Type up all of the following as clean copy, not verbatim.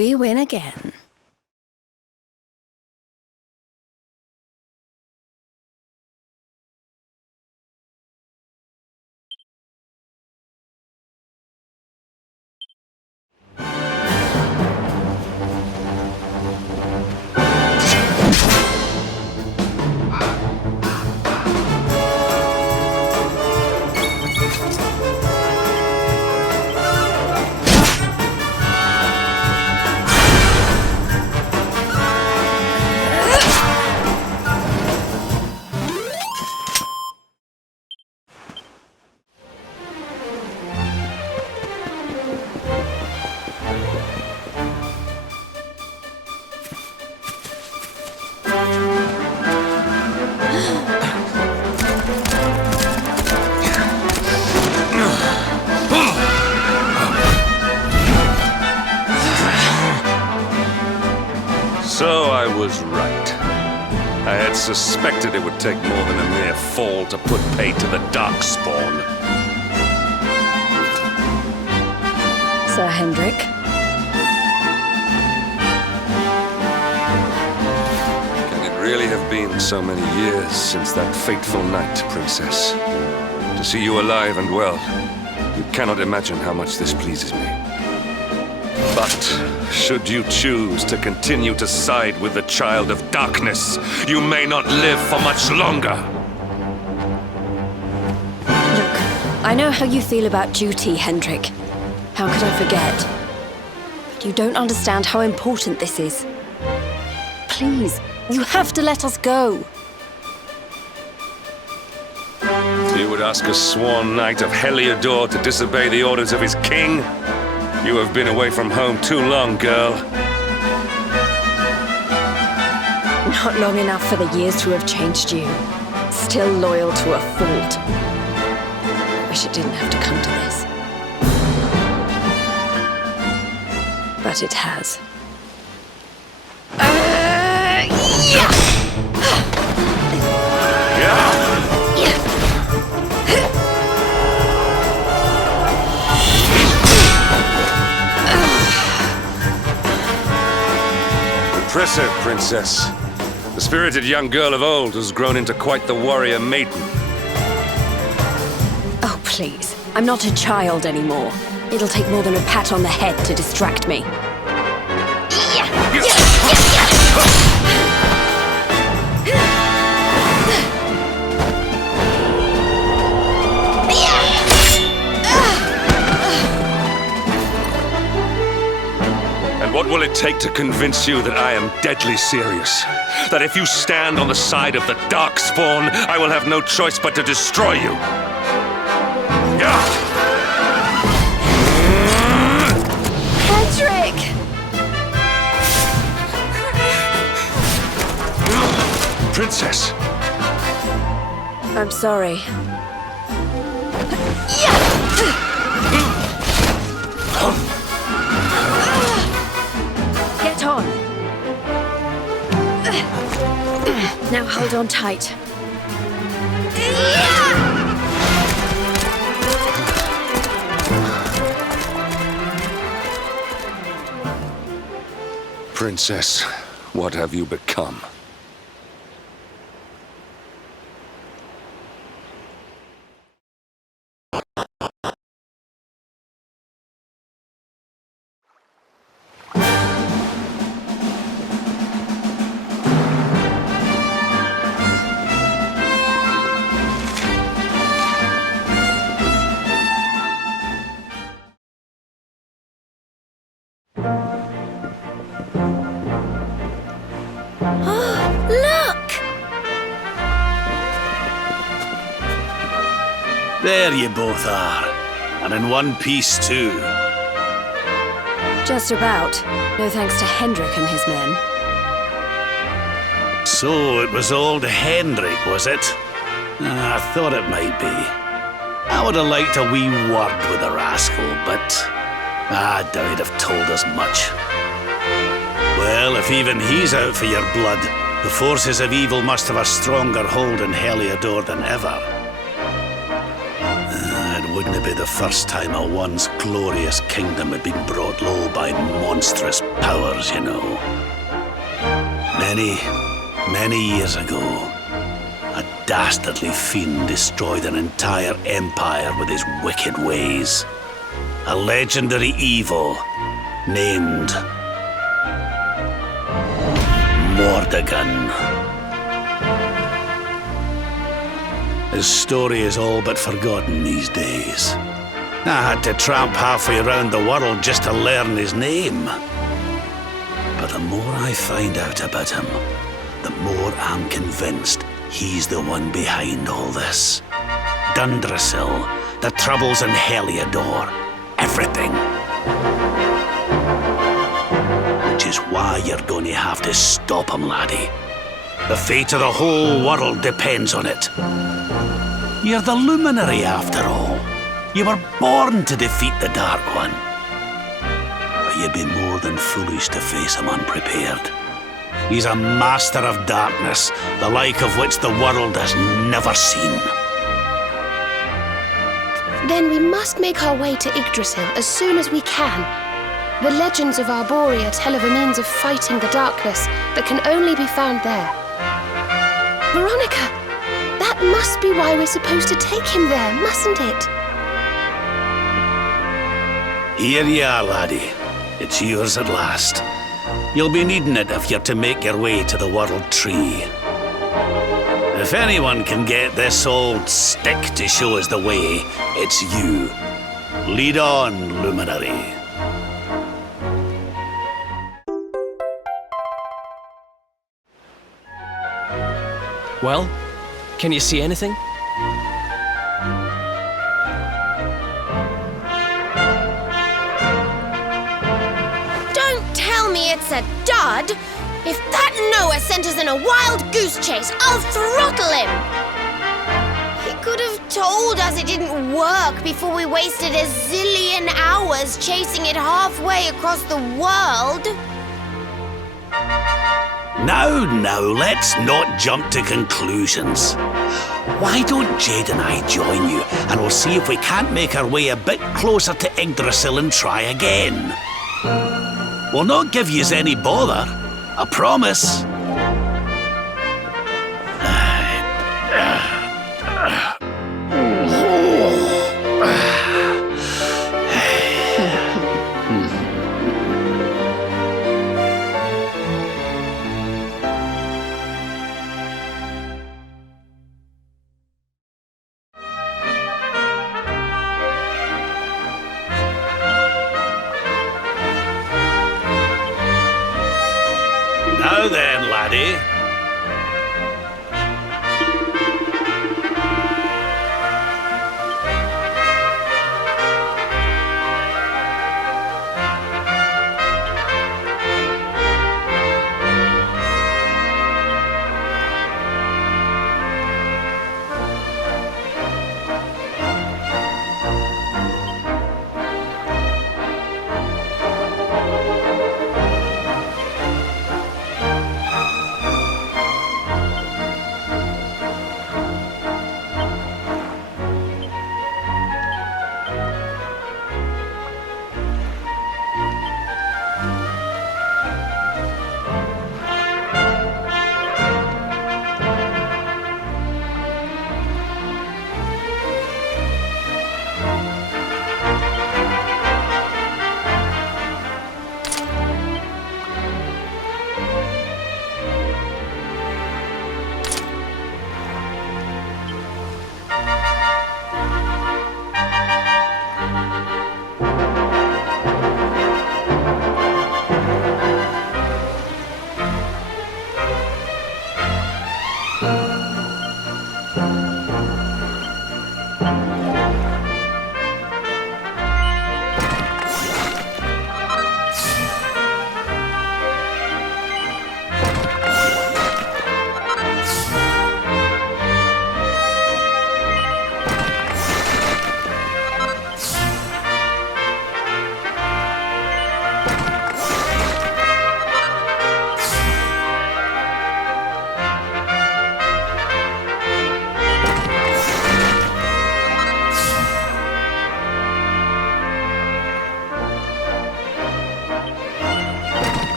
we win again. So I was right. I had suspected it would take more than a mere fall to put pay to the darkspawn. Sir Hendrik. Can it really have been so many years since that fateful night, Princess? To see you alive and well, you cannot imagine how much this pleases me. But should you choose to continue to side with the Child of Darkness, you may not live for much longer. Look, I know how you feel about duty, Hendrik. How could I forget? But you don't understand how important this is. Please, you have to let us go. You would ask a sworn knight of Heliodor to disobey the orders of his king? You have been away from home too long, girl. Not long enough for the years to have changed you. Still loyal to a fault. Wish it didn't have to come to this. But it has. Impressive, Princess. The spirited young girl of old has grown into quite the warrior maiden. Oh, please. I'm not a child anymore. It'll take more than a pat on the head to distract me. What will it take to convince you that I am deadly serious? That if you stand on the side of the Darkspawn, I will have no choice but to destroy you? Hendrik! Princess! I'm sorry. Get on. Now hold on tight. Princess, what have you become? There you both are. And in one piece, too. Just about. No thanks to Hendrik and his men. So it was old Hendrik, was it? I thought it might be. I would have liked a wee word with the rascal, but I doubt he'd have told us much. Well, if even he's out for your blood, the forces of evil must have a stronger hold in Heliodor than ever. It wouldn't it be the first time a once glorious kingdom had been brought low by monstrous powers, you know? Many years ago, a dastardly fiend destroyed an entire empire with his wicked ways. A legendary evil named Mordegon. His story is all but forgotten these days. I had to tramp halfway around the world just to learn his name. But the more I find out about him, the more I'm convinced he's the one behind all this. Dundrasil, the troubles in Heliodor, everything. Which is why you're going to have to stop him, laddie. The fate of the whole world depends on it. You're the Luminary, after all. You were born to defeat the Dark One. But you'd be more than foolish to face him unprepared. He's a master of darkness, the like of which the world has never seen. Then we must make our way to Yggdrasil as soon as we can. The legends of Arborea tell of a means of fighting the darkness that can only be found there. Veronica, that must be why we're supposed to take him there, mustn't it? Here you are, laddie. It's yours at last. You'll be needing it if you're to make your way to the World Tree. If anyone can get this old stick to show us the way, it's you. Lead on, Luminary. Well, can you see anything? Don't tell me it's a dud! If that Noah sent us in a wild goose chase, I'll throttle him! He could have told us it didn't work before we wasted a zillion hours chasing it halfway across the world. Now, let's not jump to conclusions. Why don't Jade and I join you, and we'll see if we can't make our way a bit closer to Yggdrasil and try again. We'll not give yous any bother, I promise. Now then, laddie.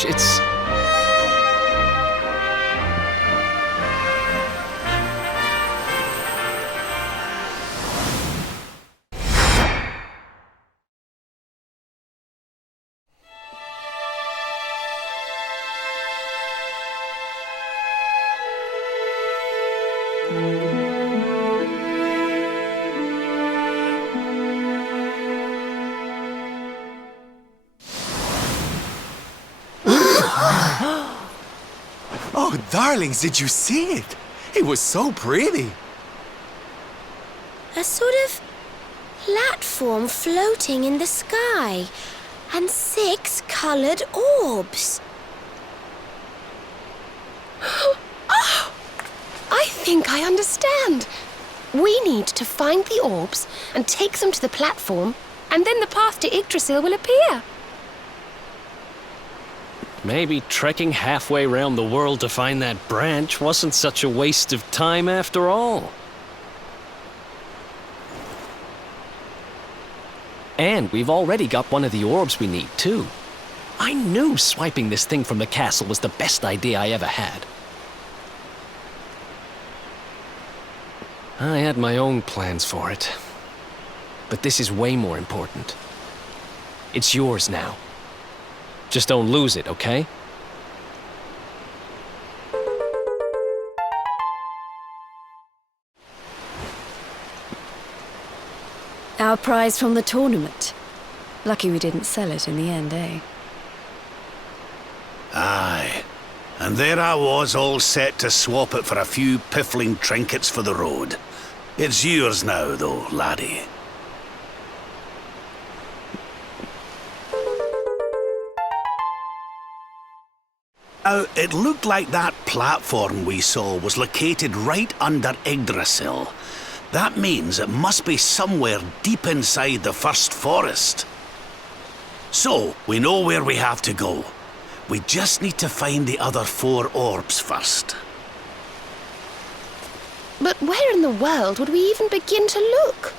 gosh, it's... Oh, darlings, did you see it? It was so pretty. A sort of platform floating in the sky, and 6 coloured orbs. Oh! I think I understand. We need to find the orbs and take them to the platform, and then the path to Yggdrasil will appear. Maybe trekking halfway around the world to find that branch wasn't such a waste of time after all. And we've already got one of the orbs we need, too. I knew swiping this thing from the castle was the best idea I ever had. I had my own plans for it. But this is way more important. It's yours now. Just don't lose it, okay? Our prize from the tournament. Lucky we didn't sell it in the end, eh? Aye. And there I was, all set to swap it for a few piffling trinkets for the road. It's yours now, though, laddie. Now, it looked like that platform we saw was located right under Yggdrasil. That means it must be somewhere deep inside the first forest. So, we know where we have to go. We just need to find the other 4 orbs first. But where in the world would we even begin to look?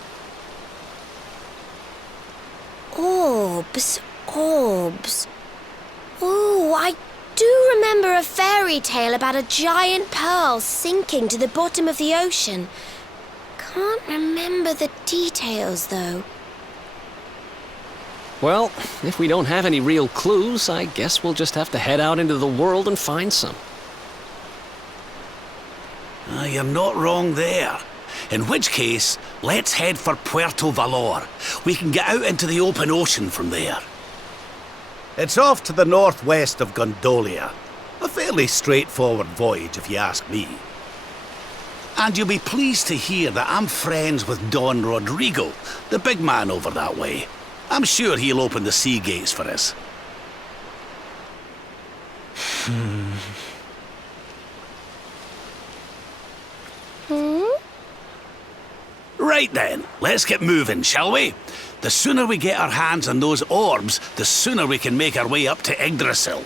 Orbs. Oh, I do remember a fairy tale about a giant pearl sinking to the bottom of the ocean. Can't remember the details, though. Well, if we don't have any real clues, I guess we'll just have to head out into the world and find some. You're not wrong there. In which case, let's head for Puerto Valor. We can get out into the open ocean from there. It's off to the northwest of Gondolia. A fairly straightforward voyage, if you ask me. And you'll be pleased to hear that I'm friends with Don Rodrigo, the big man over that way. I'm sure he'll open the sea gates for us. Right then, let's get moving, shall we? The sooner we get our hands on those orbs, the sooner we can make our way up to Yggdrasil.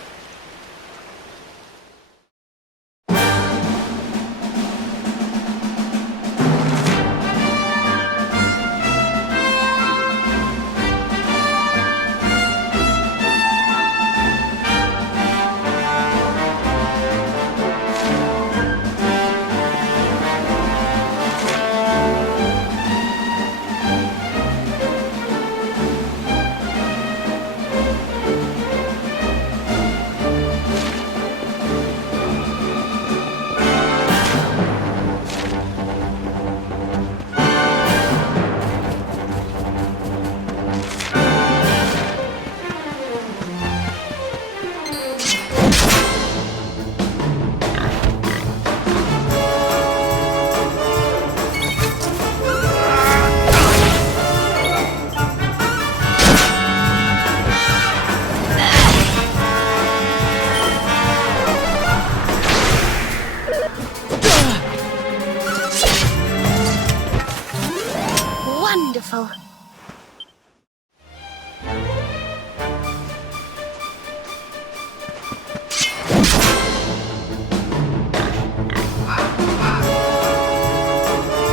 Wonderful.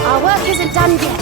Our work isn't done yet.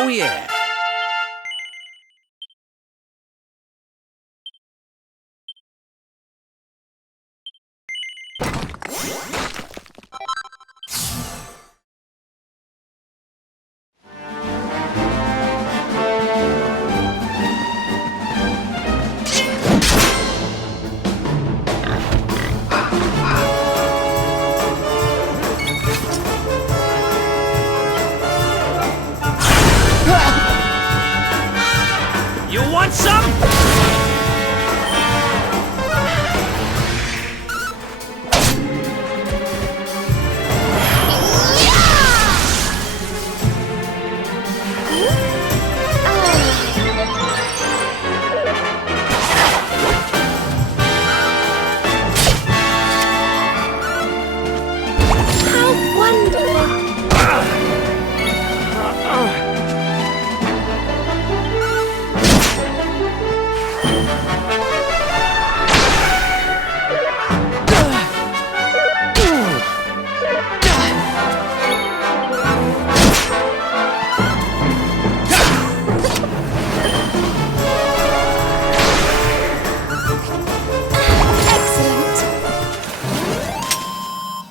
Oh, yeah. You want some? How wonderful!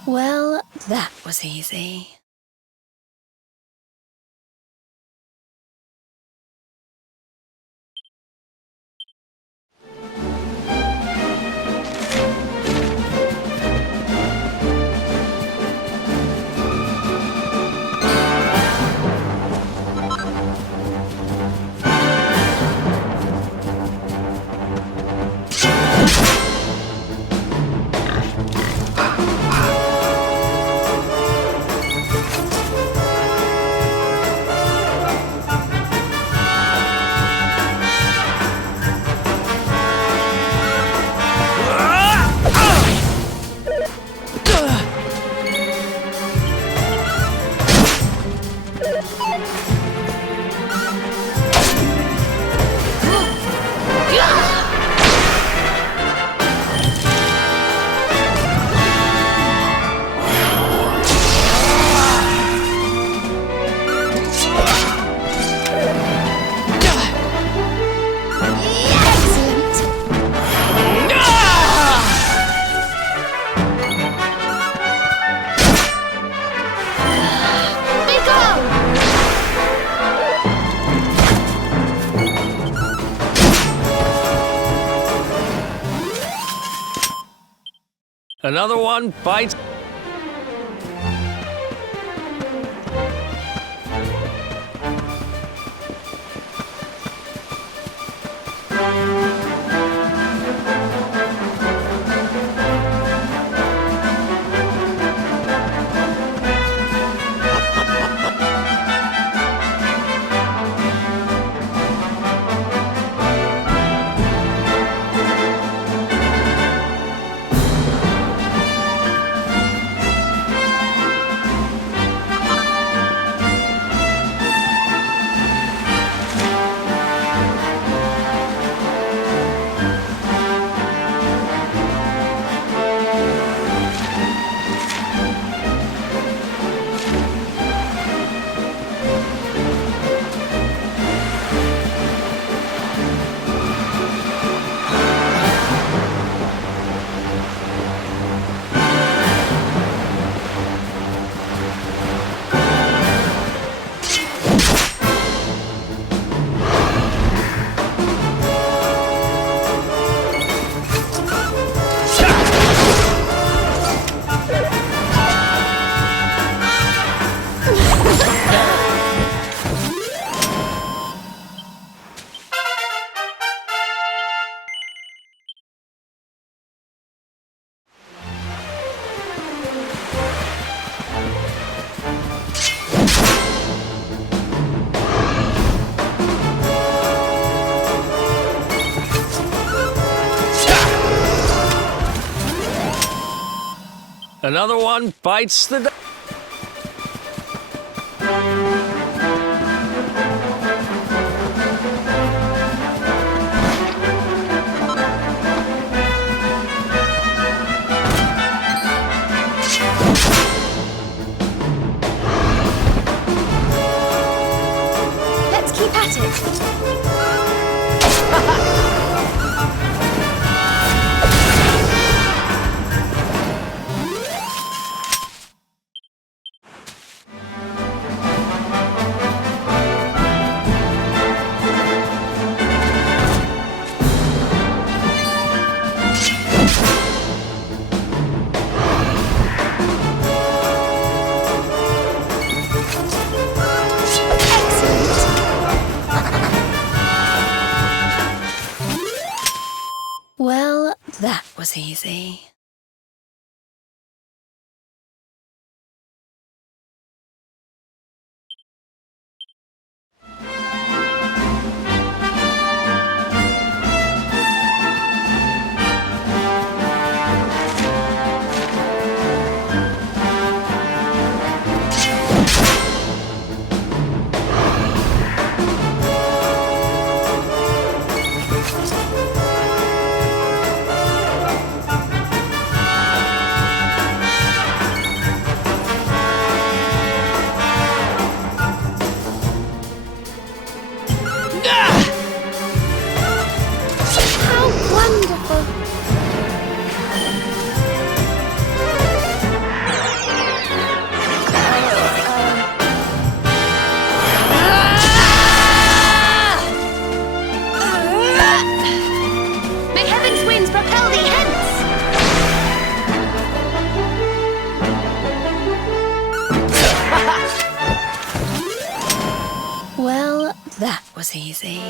Well, that was easy. Another one bites. Another one bites the dust. was easy. Well, that was easy.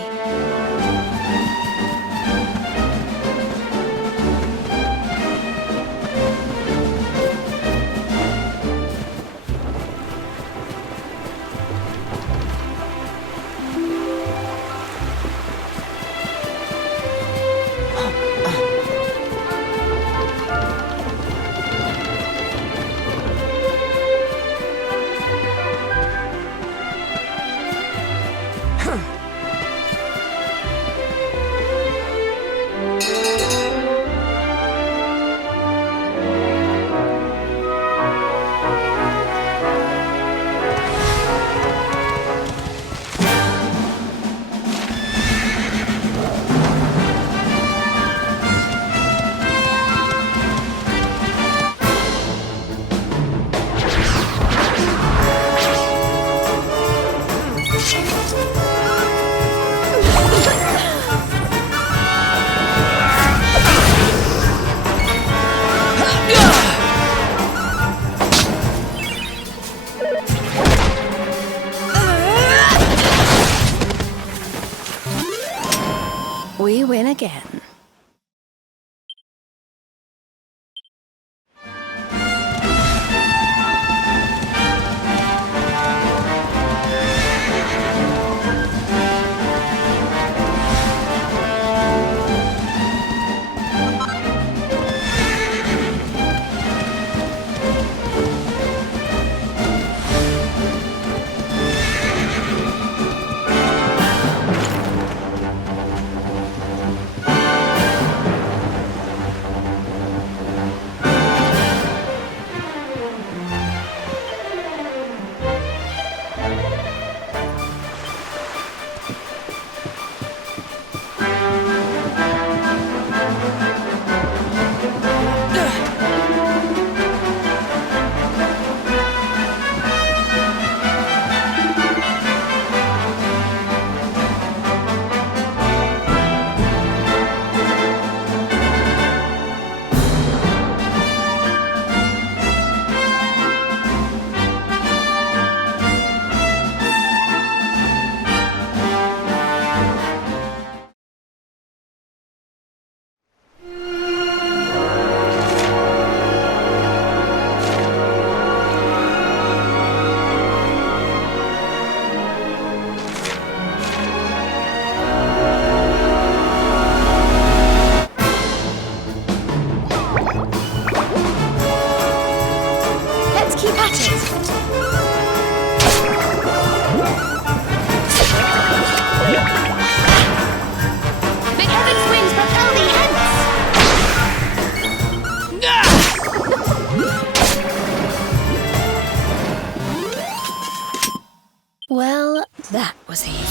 We win again. Well, that was easy.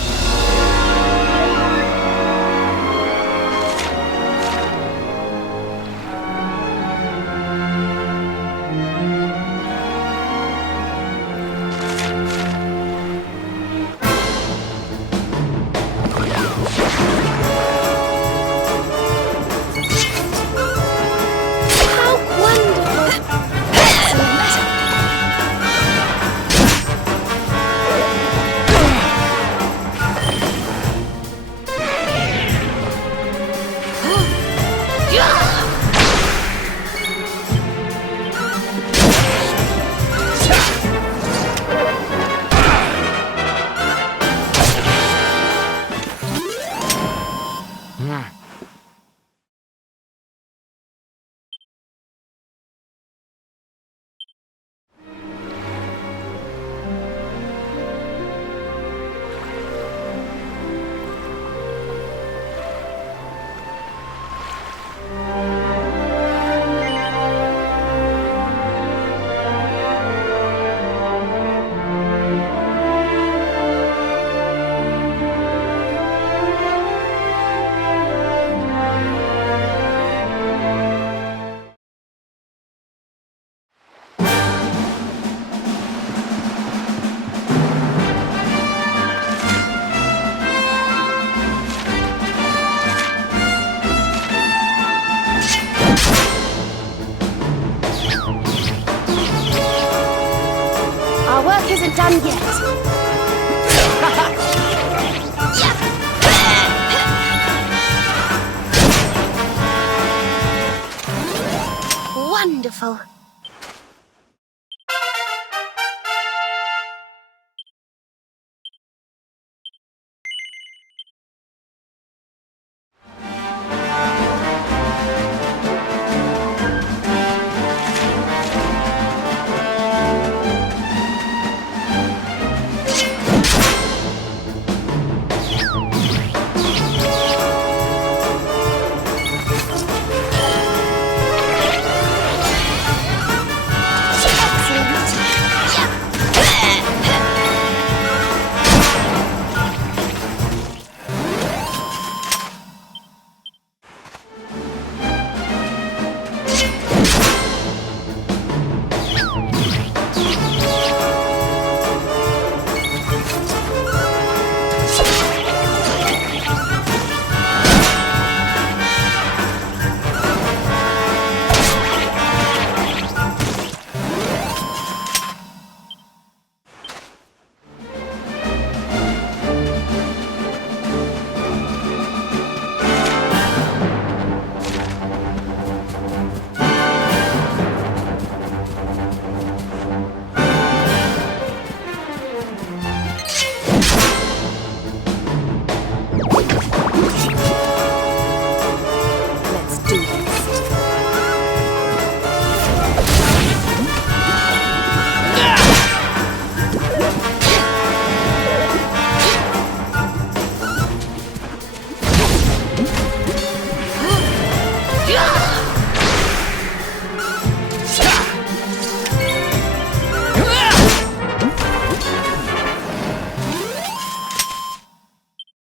isn't done yet. Wonderful.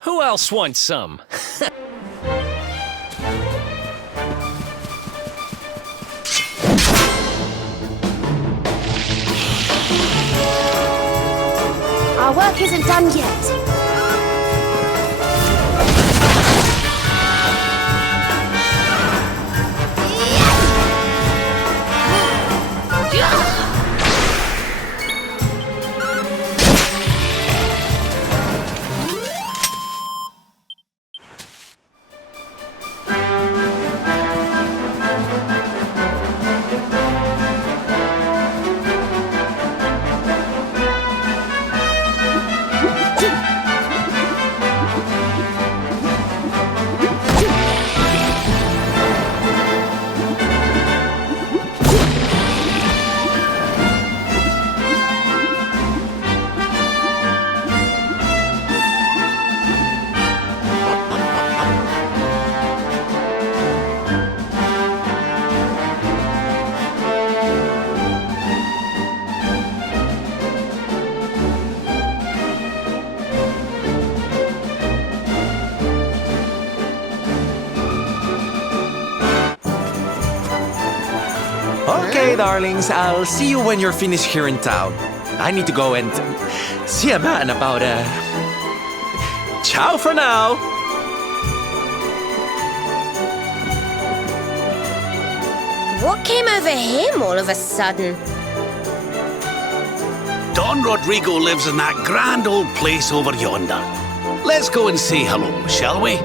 Who else wants some? Our work isn't done yet. Okay, darlings, I'll see you when you're finished here in town. I need to go and see a man about ciao for now! What came over him all of a sudden? Don Rodrigo lives in that grand old place over yonder. Let's go and say hello, shall we?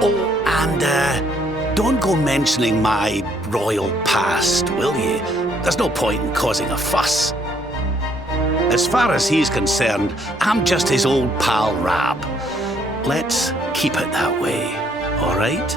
Oh, and don't go mentioning my royal past, will you? There's no point in causing a fuss. As far as he's concerned, I'm just his old pal Rab. Let's keep it that way, all right?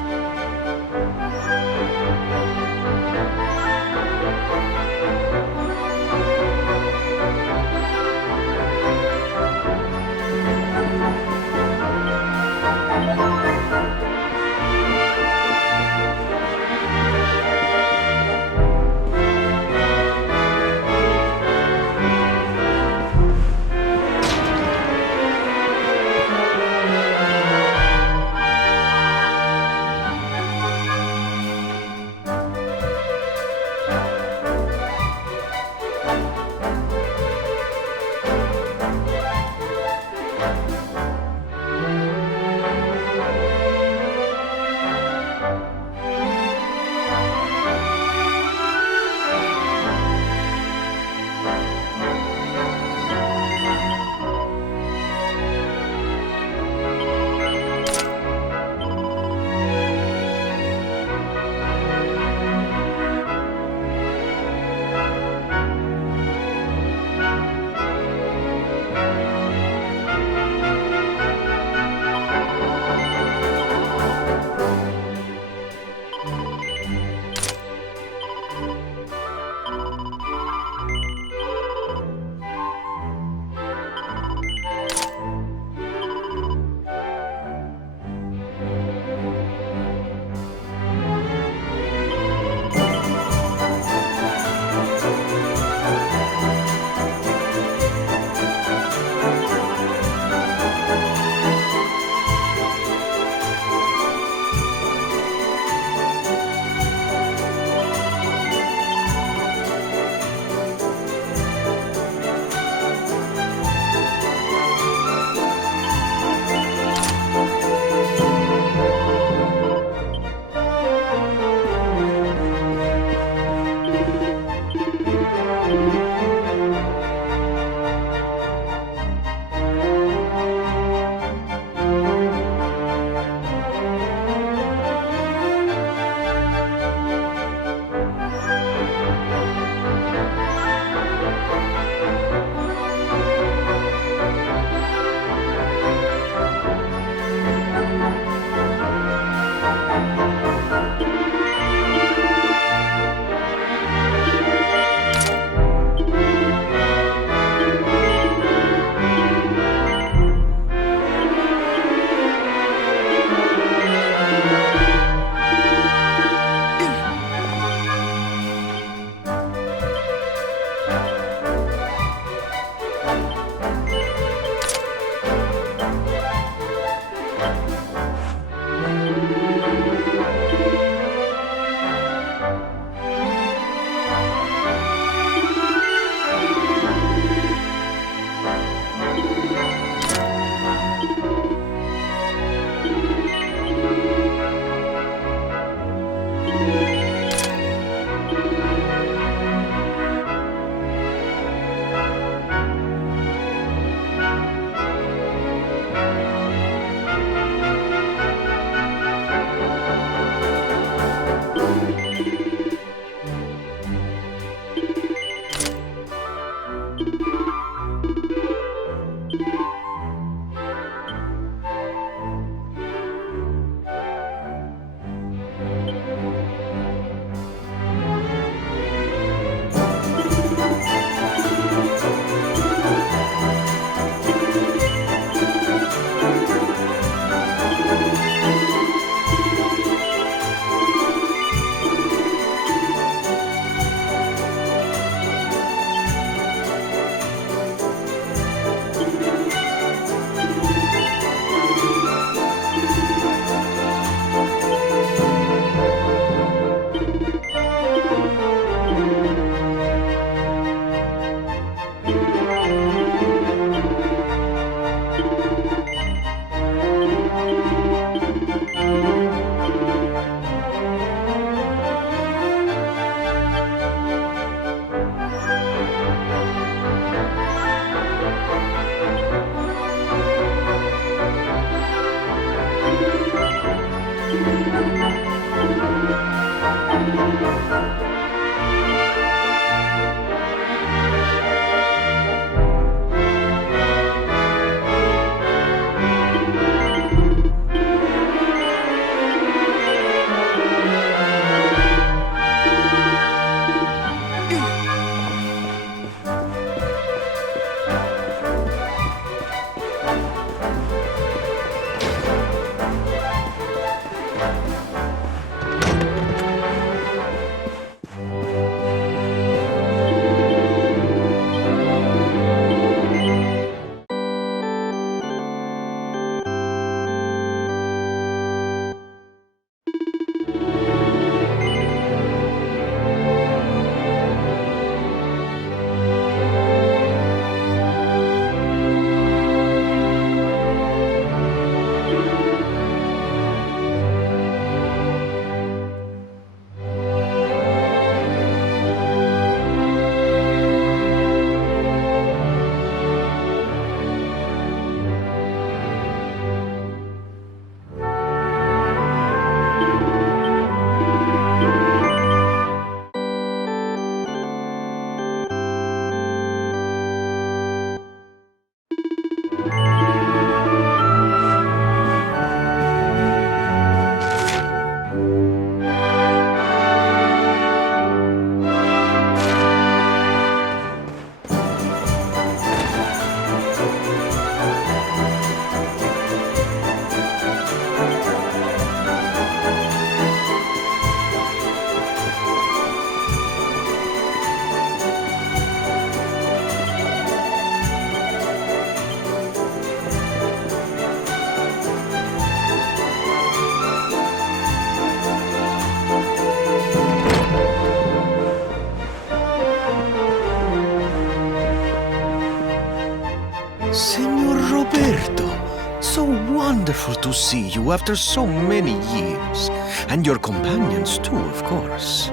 Senor Roberto, so wonderful to see you after so many years. And your companions too, of course.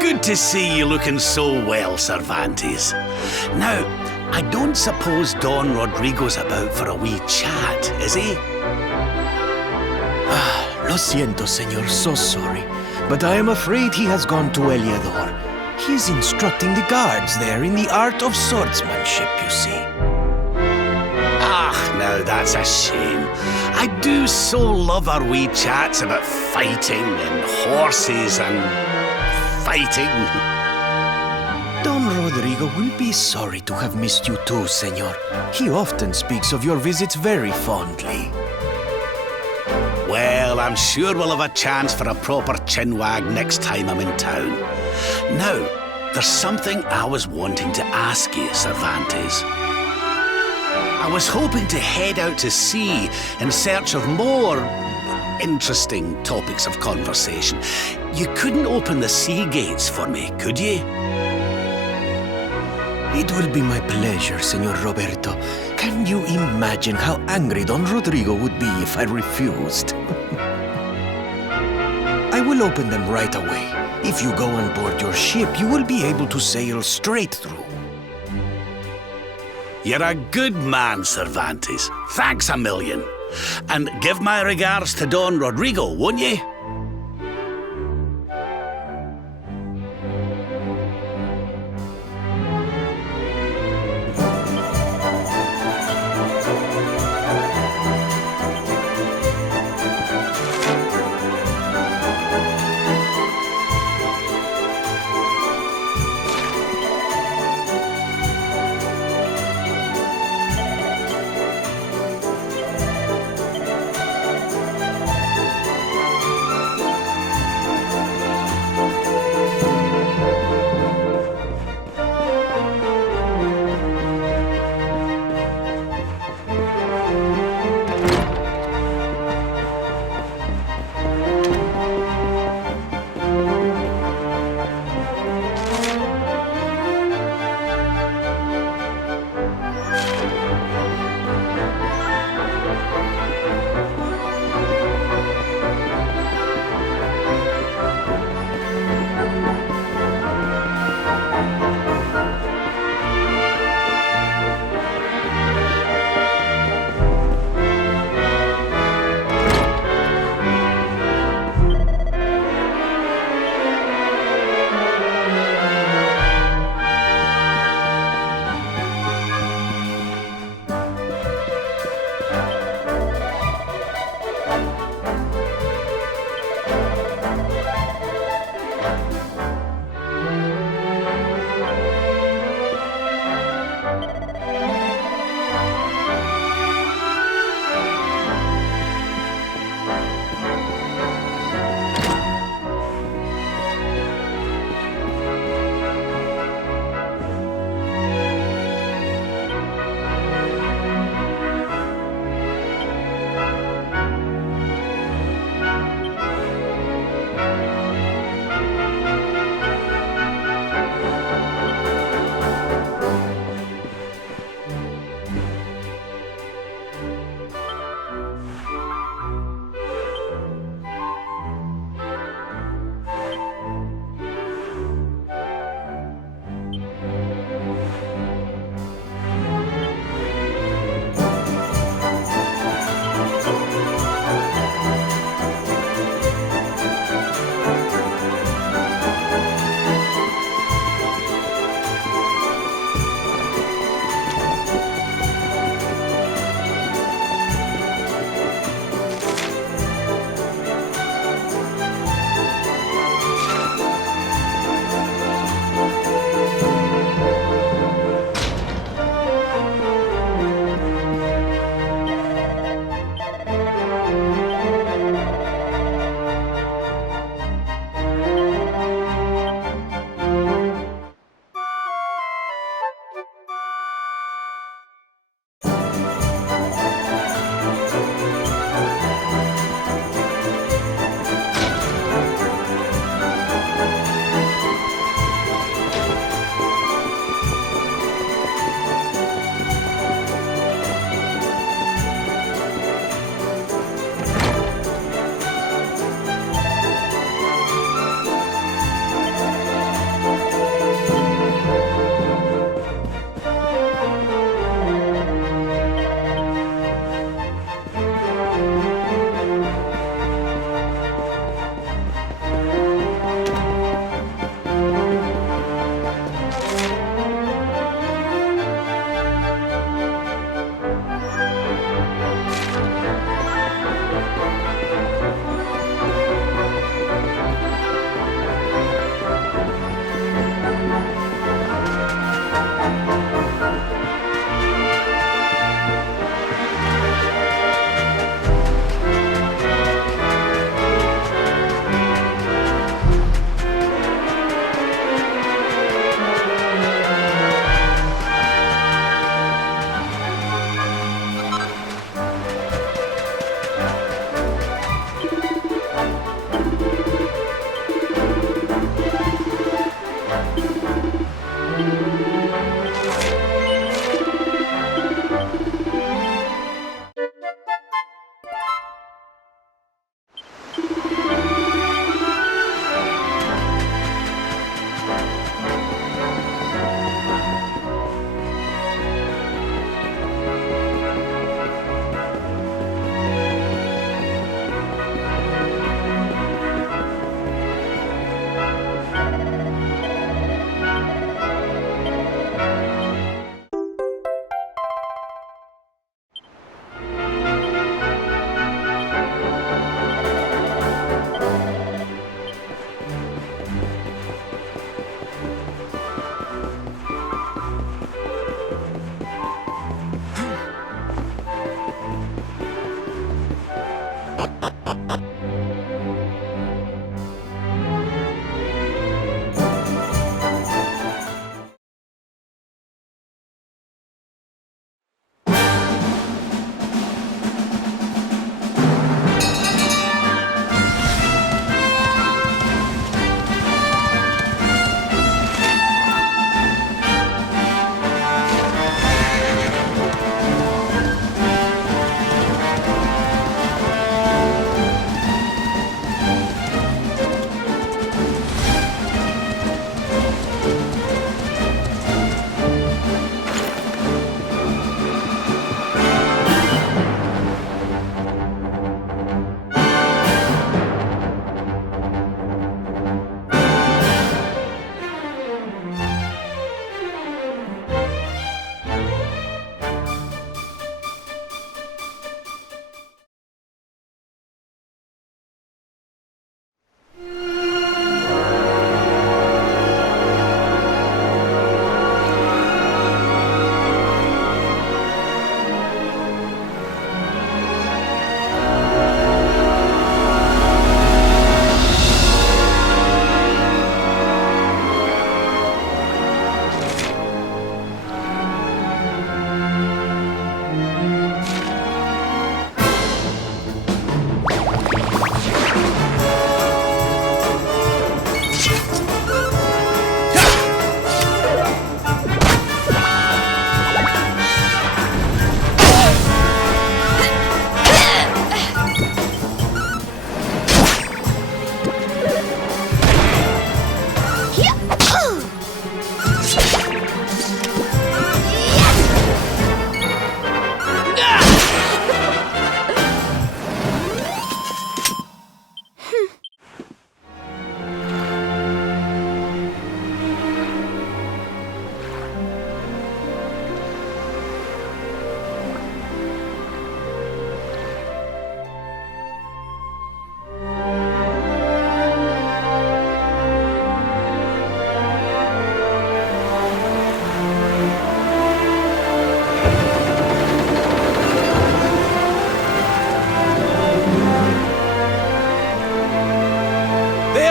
Good to see you looking so well, Cervantes. Now, I don't suppose Don Rodrigo's about for a wee chat, is he? Lo siento, senor, so sorry. But I am afraid he has gone to Eliador. He is instructing the guards there in the art of swordsmanship, you see. Ah, now that's a shame. I do so love our wee chats about fighting and horses and fighting. Don Rodrigo will be sorry to have missed you too, senor. He often speaks of your visits very fondly. Well, I'm sure we'll have a chance for a proper chinwag next time I'm in town. Now, there's something I was wanting to ask you, Cervantes. I was hoping to head out to sea in search of more interesting topics of conversation. You couldn't open the sea gates for me, could you? It will be my pleasure, Senor Roberto. Can you imagine how angry Don Rodrigo would be if I refused? I will open them right away. If you go on board your ship, you will be able to sail straight through. You're a good man, Cervantes. Thanks a million. And give my regards to Don Rodrigo, won't you?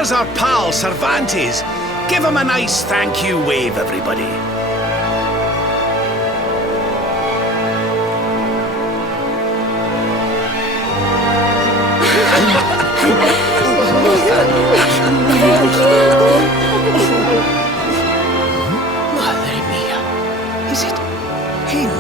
was our pal, Cervantes. Give him a nice thank you wave, everybody. Madre mia. Is it him?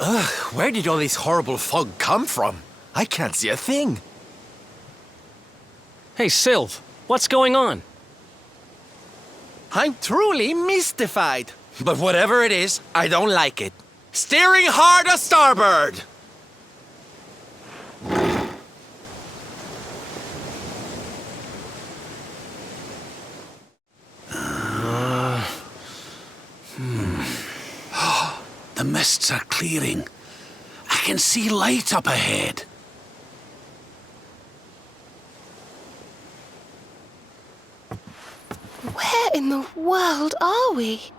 Ugh, where did all this horrible fog come from? I can't see a thing. Hey, Sylv, what's going on? I'm truly mystified. But whatever it is, I don't like it. Steering hard a starboard! The mists are clearing. I can see light up ahead. Where in the world are we?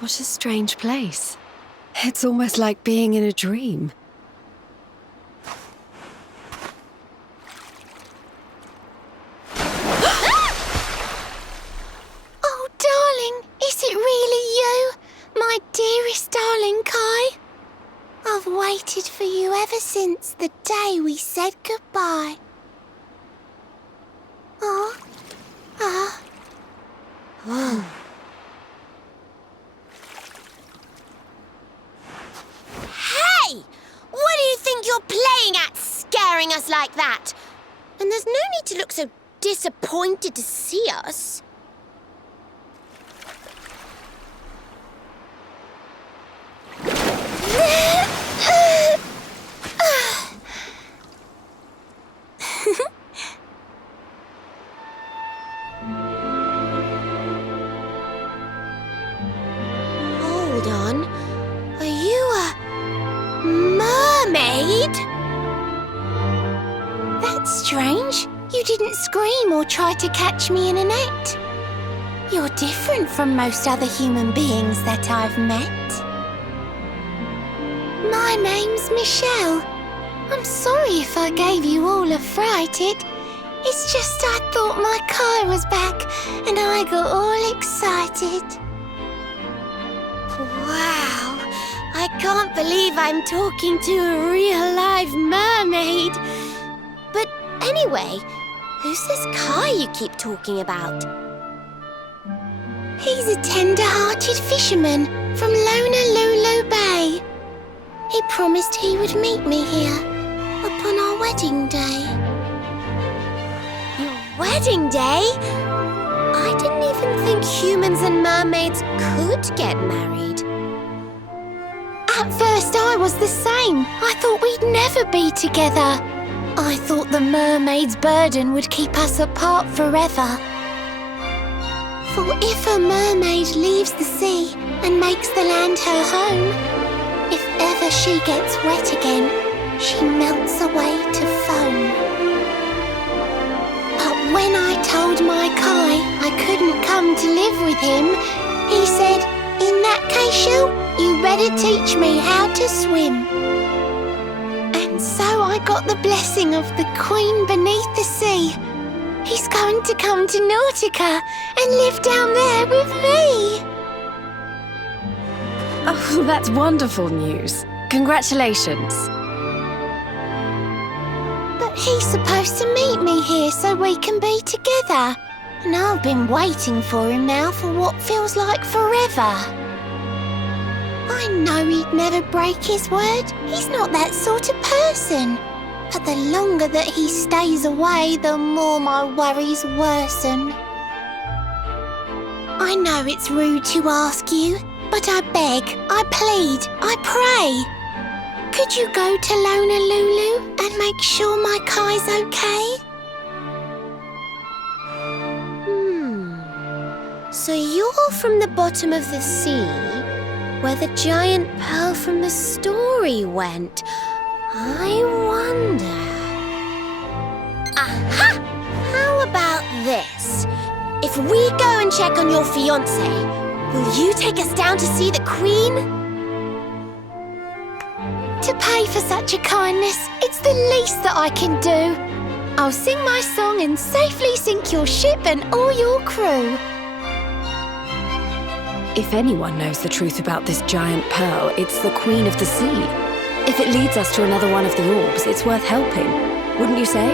What a strange place. It's almost like being in a dream. Oh, darling, is it really you? My dearest darling Kai? I've waited for you ever since the day we said goodbye. Oh. Whoa. Hey! What do you think you're playing at, scaring us like that? And there's no need to look so disappointed to see us. Hold on. Are you a mermaid? That's strange. You didn't scream or try to catch me in a net. You're different from most other human beings that I've met. My name's Michel. I'm sorry if I gave you all a fright. It's just I thought my Kai was back and I got all excited. Wow, I can't believe I'm talking to a real live mermaid. But anyway, who's this Kai you keep talking about? He's a tender-hearted fisherman from Honolulu Bay. He promised he would meet me here upon our wedding day. Your wedding day? I didn't even think humans and mermaids could get married. At first I was the same. I thought we'd never be together. I thought the mermaid's burden would keep us apart forever. For if a mermaid leaves the sea and makes the land her home, if ever she gets wet again, she melts away to foam. But when I told my Kai I couldn't come to live with him, he said, "In that case, Shell, you better teach me how to swim." And so I got the blessing of the Queen beneath the sea. He's going to come to Nautica and live down there with me. Oh, that's wonderful news. Congratulations. But he's supposed to meet me here so we can be together. And I've been waiting for him now for what feels like forever. I know he'd never break his word. He's not that sort of person. But the longer that he stays away, the more my worries worsen. I know it's rude to ask you, but I beg, I plead, I pray. Could you go to Honolulu and make sure my Kai's okay? So you're from the bottom of the sea, where the giant pearl from the story went. I wonder... Aha! How about this? If we go and check on your fiancé, will you take us down to see the Queen? To pay for such a kindness, it's the least that I can do. I'll sing my song and safely sink your ship and all your crew. If anyone knows the truth about this giant pearl, it's the Queen of the Sea. If it leads us to another one of the orbs, it's worth helping. Wouldn't you say?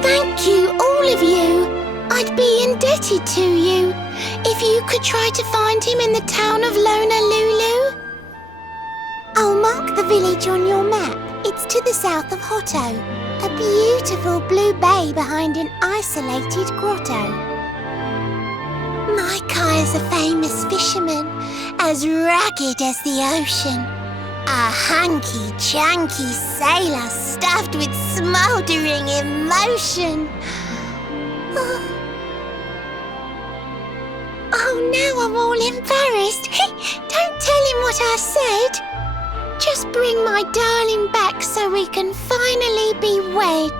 Thank you, all of you. I'd be indebted to you. If you could try to find him in the town of Honolulu. I'll mark the village on your map. It's to the south of Hotto, a beautiful blue bay behind an isolated grotto. My Kai is a famous fisherman, as rugged as the ocean. A hanky-chanky sailor stuffed with smouldering emotion. Oh, now I'm all embarrassed. Don't tell him what I said. Just bring my darling back so we can finally be wed.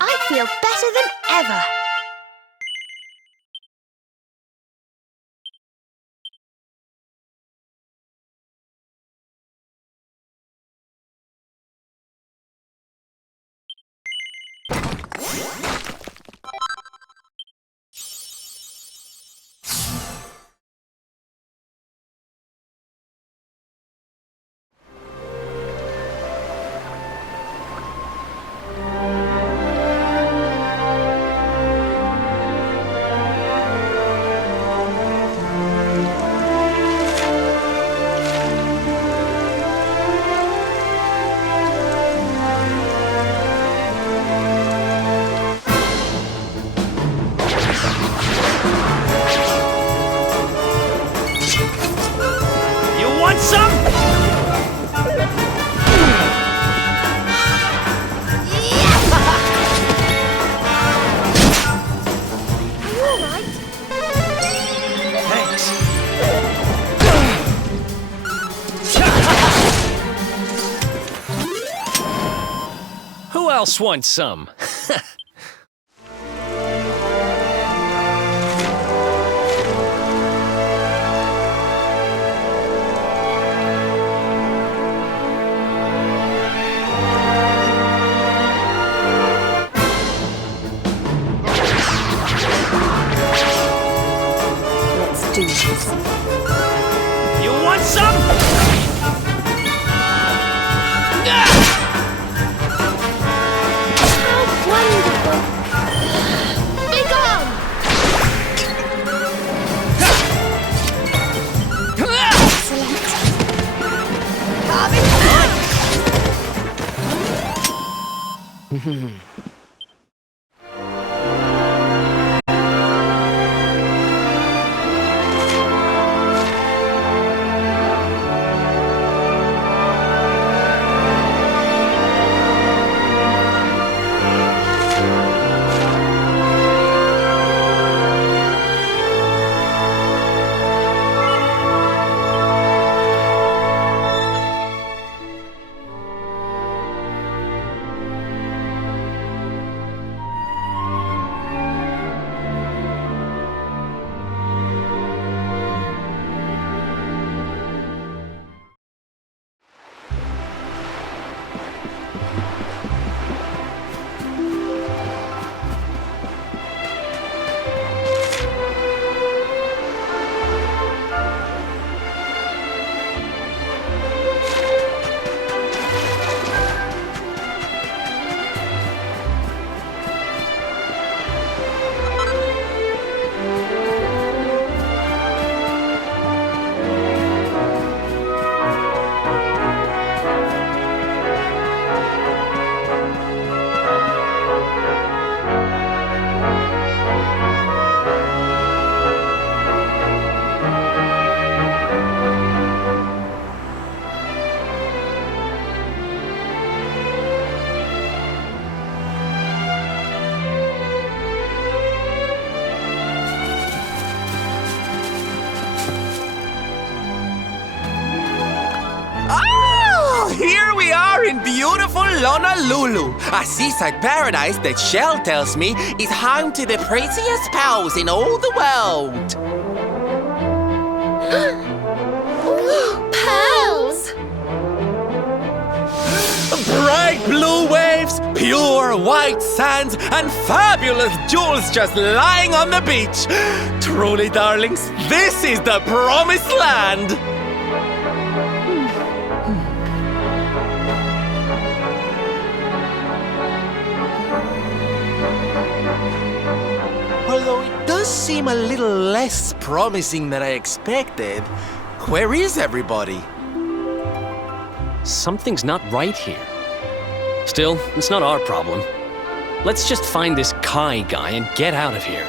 I feel better than ever. Who else wants some? Let's do this. You want some? Wonderful! Be gone! Excellent. Here we are in beautiful Honolulu, a seaside paradise that Shell tells me is home to the prettiest pals in all the world. Pearls! Bright blue waves, pure white sands, and fabulous jewels just lying on the beach. Truly, darlings, this is the promised land. Although it does seem a little less promising than I expected, where is everybody? Something's not right here. Still, it's not our problem. Let's just find this Kai guy and get out of here.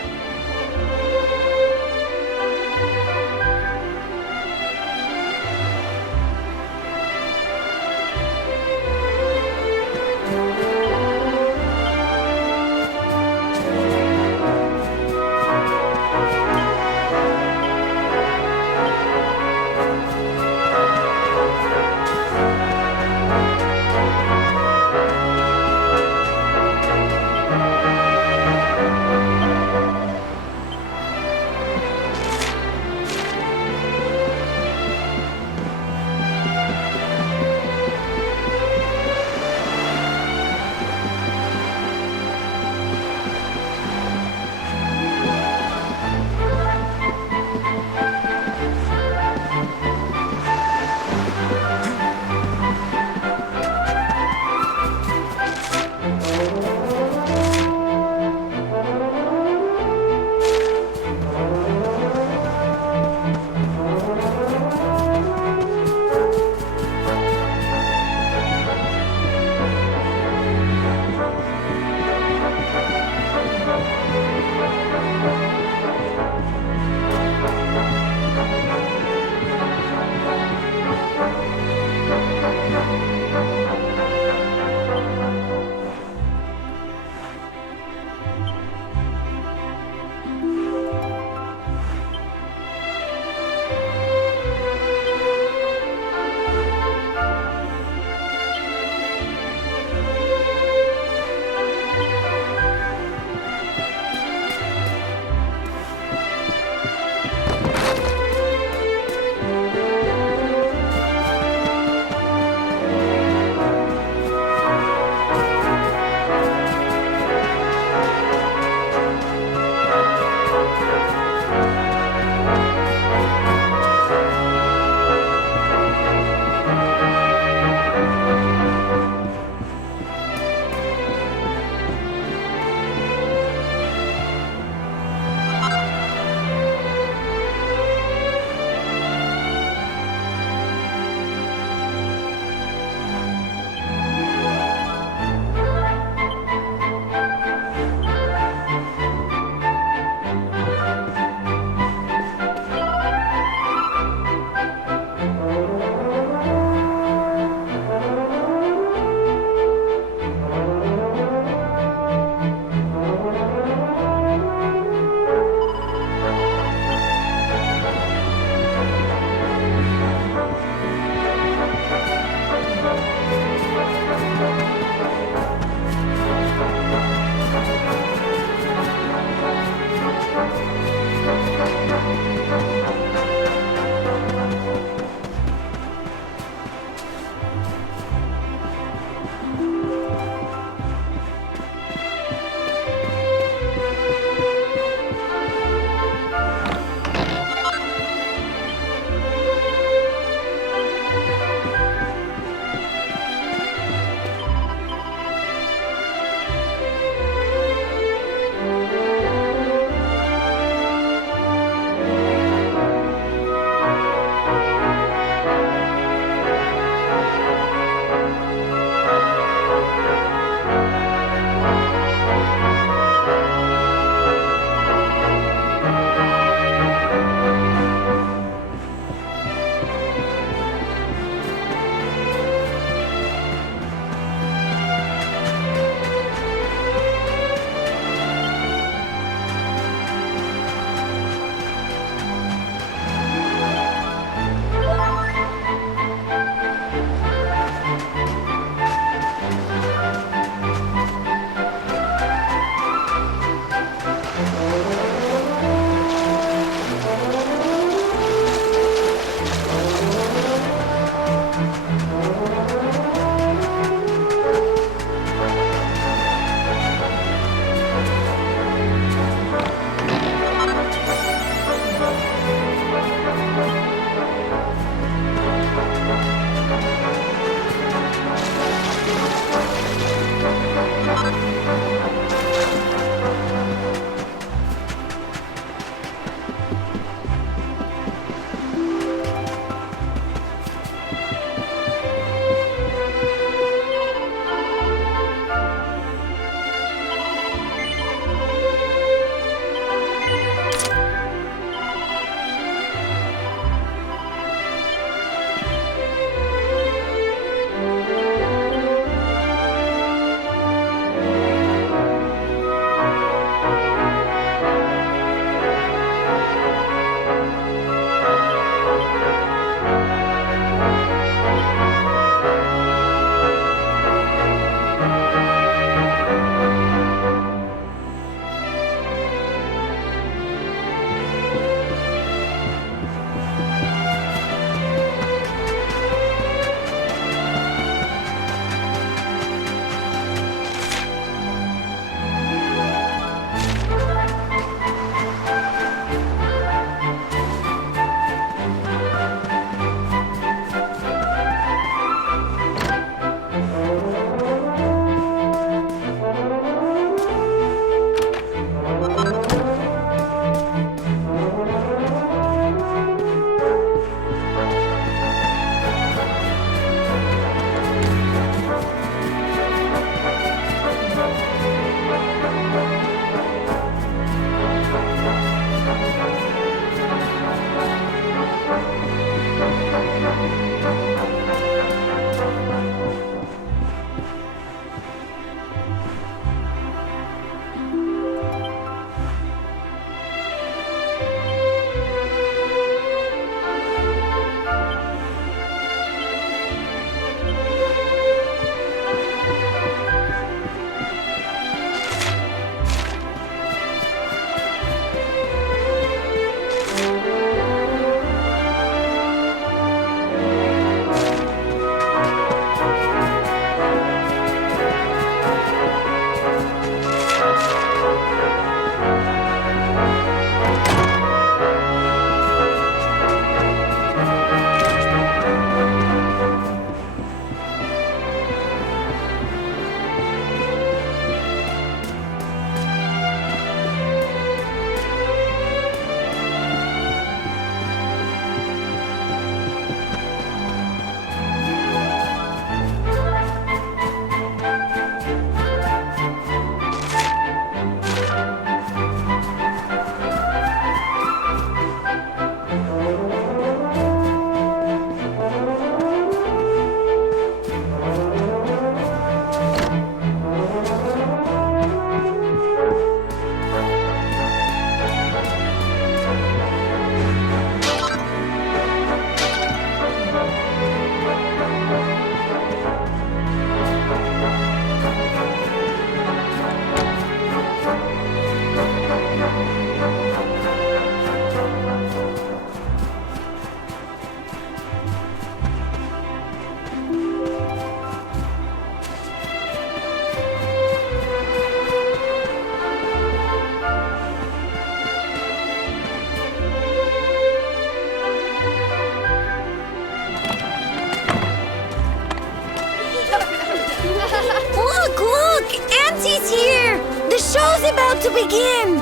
to begin!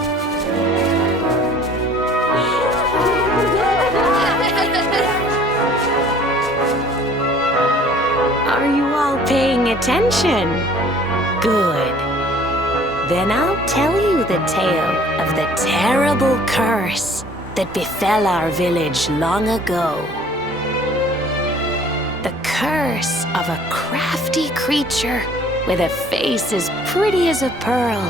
Are you all paying attention? Good. Then I'll tell you the tale of the terrible curse that befell our village long ago. The curse of a crafty creature with a face as pretty as a pearl,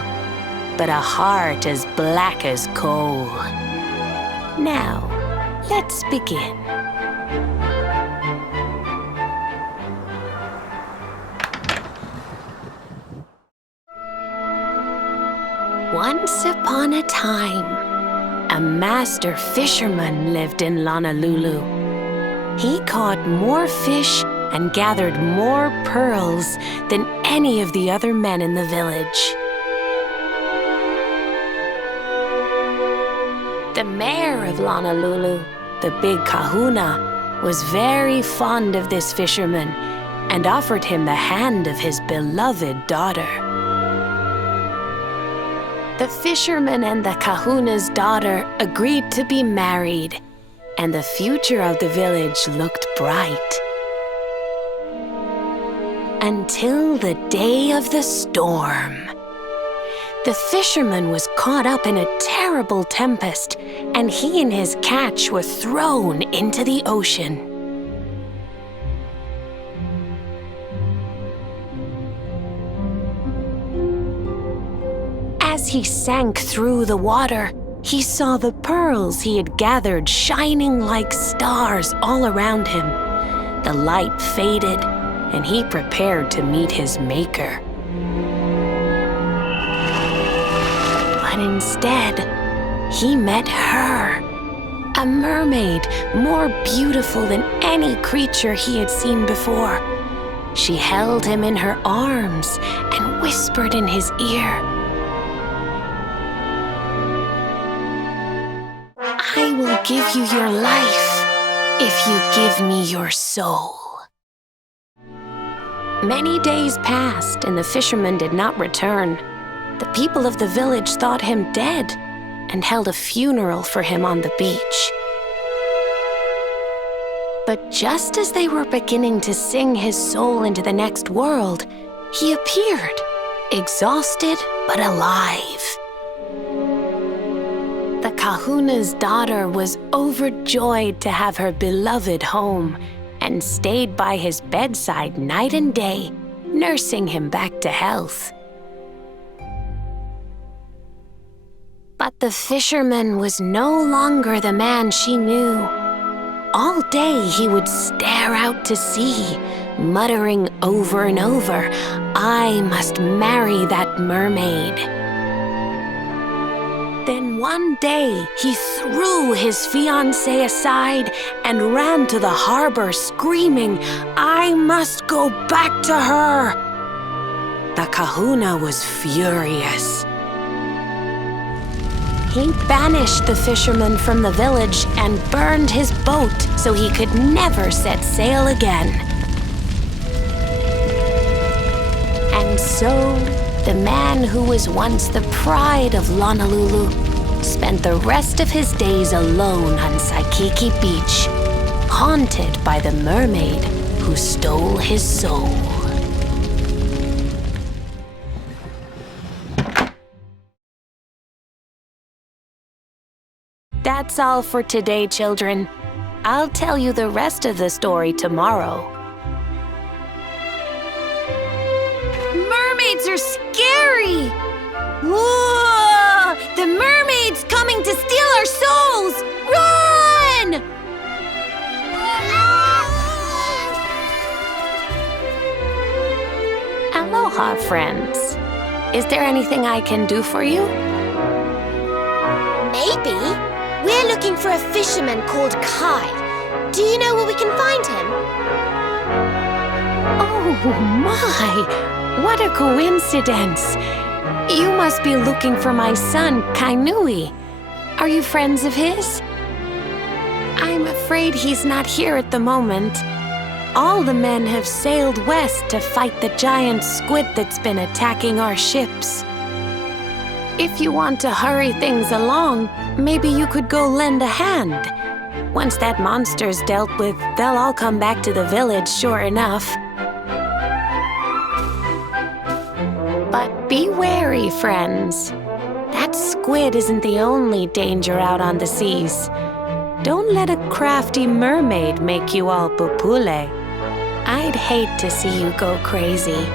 but a heart as black as coal. Now, let's begin. Once upon a time, a master fisherman lived in Honolulu. He caught more fish and gathered more pearls than any of the other men in the village. The mayor of Honolulu, the big kahuna, was very fond of this fisherman and offered him the hand of his beloved daughter. The fisherman and the kahuna's daughter agreed to be married, and the future of the village looked bright. Until the day of the storm. The fisherman was caught up in a terrible tempest, and he and his catch were thrown into the ocean. As he sank through the water, he saw the pearls he had gathered shining like stars all around him. The light faded, and he prepared to meet his maker. But instead, he met her, a mermaid more beautiful than any creature he had seen before. She held him in her arms and whispered in his ear, "I will give you your life if you give me your soul." Many days passed and the fisherman did not return. The people of the village thought him dead and held a funeral for him on the beach. But just as they were beginning to sing his soul into the next world, he appeared, exhausted but alive. The kahuna's daughter was overjoyed to have her beloved home and stayed by his bedside night and day, nursing him back to health. But the fisherman was no longer the man she knew. All day he would stare out to sea, muttering over and over, "I must marry that mermaid." Then one day, he threw his fiancée aside and ran to the harbor screaming, "I must go back to her!" The kahuna was furious. He banished the fisherman from the village and burned his boat so he could never set sail again. And so, the man who was once the pride of Honolulu spent the rest of his days alone on Saikiki Beach, haunted by the mermaid who stole his soul. That's all for today, children. I'll tell you the rest of the story tomorrow. Mermaids are scary! Whoa! The mermaid's coming to steal our souls! Run! Aloha, friends. Is there anything I can do for you? Maybe. We're looking for a fisherman called Kai. Do you know where we can find him? Oh my! What a coincidence! You must be looking for my son, Kainui. Are you friends of his? I'm afraid he's not here at the moment. All the men have sailed west to fight the giant squid that's been attacking our ships. If you want to hurry things along, maybe you could go lend a hand. Once that monster's dealt with, they'll all come back to the village, sure enough. But be wary, friends. That squid isn't the only danger out on the seas. Don't let a crafty mermaid make you all pupule. I'd hate to see you go crazy.